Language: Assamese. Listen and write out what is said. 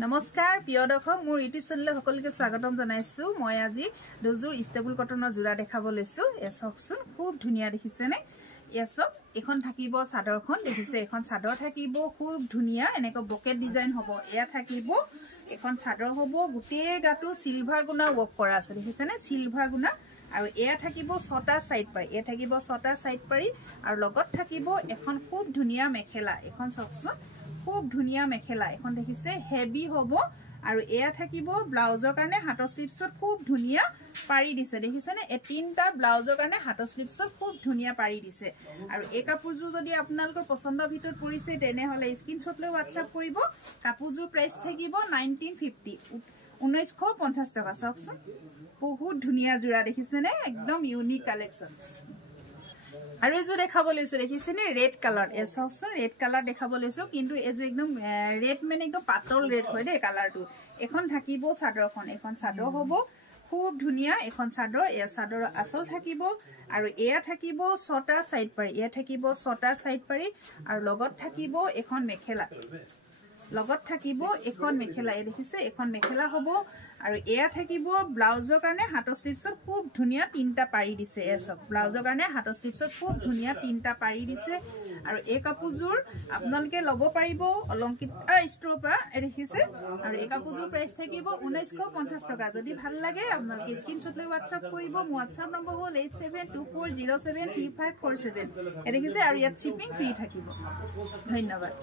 নমস্কাৰ প্ৰিয় দৰ্শক মোৰ ইউটিউব চেনেললৈ সকলোকে স্বাগতম জনাইছো মই আজি দুজোৰ ষ্টেবল কটনৰ জোৰা দেখাব লৈছো এছকচোন খুব ধুনিয়া দেখিছেনে এছক এখন থাকিব চাদৰখন দেখিছে এখন চাদৰ থাকিব খুব ধুনিয়া এনেকৈ বকেট ডিজাইন হ'ব এয়া থাকিব এখন চাদৰ হ'ব গুটেই গাটো সিলভাৰ গুণা ৱৰ্ক কৰা আছে দেখিছেনে সিলভাৰ গুণা আৰু এয়া থাকিব ছটা সাইড পাৰি এয়া থাকিব ছটা সাইড পাৰি আৰু লগত থাকিব এখন খুব ধুনিয়া মেখেলা এখন চকচোন খুব ধুনিয়া মেখেলা এখন দেখিছে হেভি হ'ব আৰু এয়া থাকিব ব্লাউজৰ কাৰণে হাতৰ স্লিপছত খুব ধুনিয়া পাৰি দিছে দেখিছেনে এ তিনটা ব্লাউজৰ কাৰণে হাতৰ স্লিপছত খুব ধুনিয়া পাৰি দিছে আৰু এই কাপোৰজোৰ যদি আপোনালোকৰ পছন্দৰ ভিতৰত পৰিছে তেনে হলে স্ক্ৰিনশ্বট লৈ WhatsApp কৰিব কাপোৰজোৰ প্ৰাইস থাকিব 1950 1950 টকা চাওকচোন বহুত ধুনিয়া জোৰা দেখিছেনে একদম ইউনিক কালেকচন আৰু এজো দেখাব লৈছো দেখিছেনে ৰেড কালাৰ এছকচোন ৰেড কালাৰ দেখাব লৈছো কিন্তু এজো একদম ৰেড মানে একদম পাতল ৰেড হয় দে কালাৰটো এখন থাকিব চাদৰখন এখন চাদৰ হ'ব খুব ধুনিয়া এখন চাদৰ এ চাদৰ আসল থাকিব আৰু এয়া থাকিব ছটা সাইড পাৰি এয়া থাকিব ছটা সাইড পাৰি আৰু লগত থাকিব এখন মেখেলা লগত থাকিব এখন মেখেলা এ দেখিছে এখন মেখেলা হ'ব আৰু এয়া থাকিব ব্লাউজৰ কাৰণে হাতৰ স্লিপছত খুব ধুনিয়া তিনটা পাৰি দিছে এছক ব্লাউজৰ কাৰণে হাতৰ স্লিপছত খুব ধুনিয়া তিনটা পাৰি দিছে আৰু এই কাপোৰজোৰ আপোনালোকে লব পাৰিব অলংকিত ষ্ট'ৰ পৰা এ দেখিছে আৰু এই কাপোৰজোৰ প্ৰাইস থাকিব 1950 টকা যদি ভাল লাগে আপোনালোকে স্ক্ৰিনশ্বট লৈ WhatsApp কৰিব মোৰ WhatsApp নম্বৰ হ'ল 8724073547 এ দেখিছে আৰু ইয়াত শিপিং ফ্ৰী থাকিব ধন্যবাদ।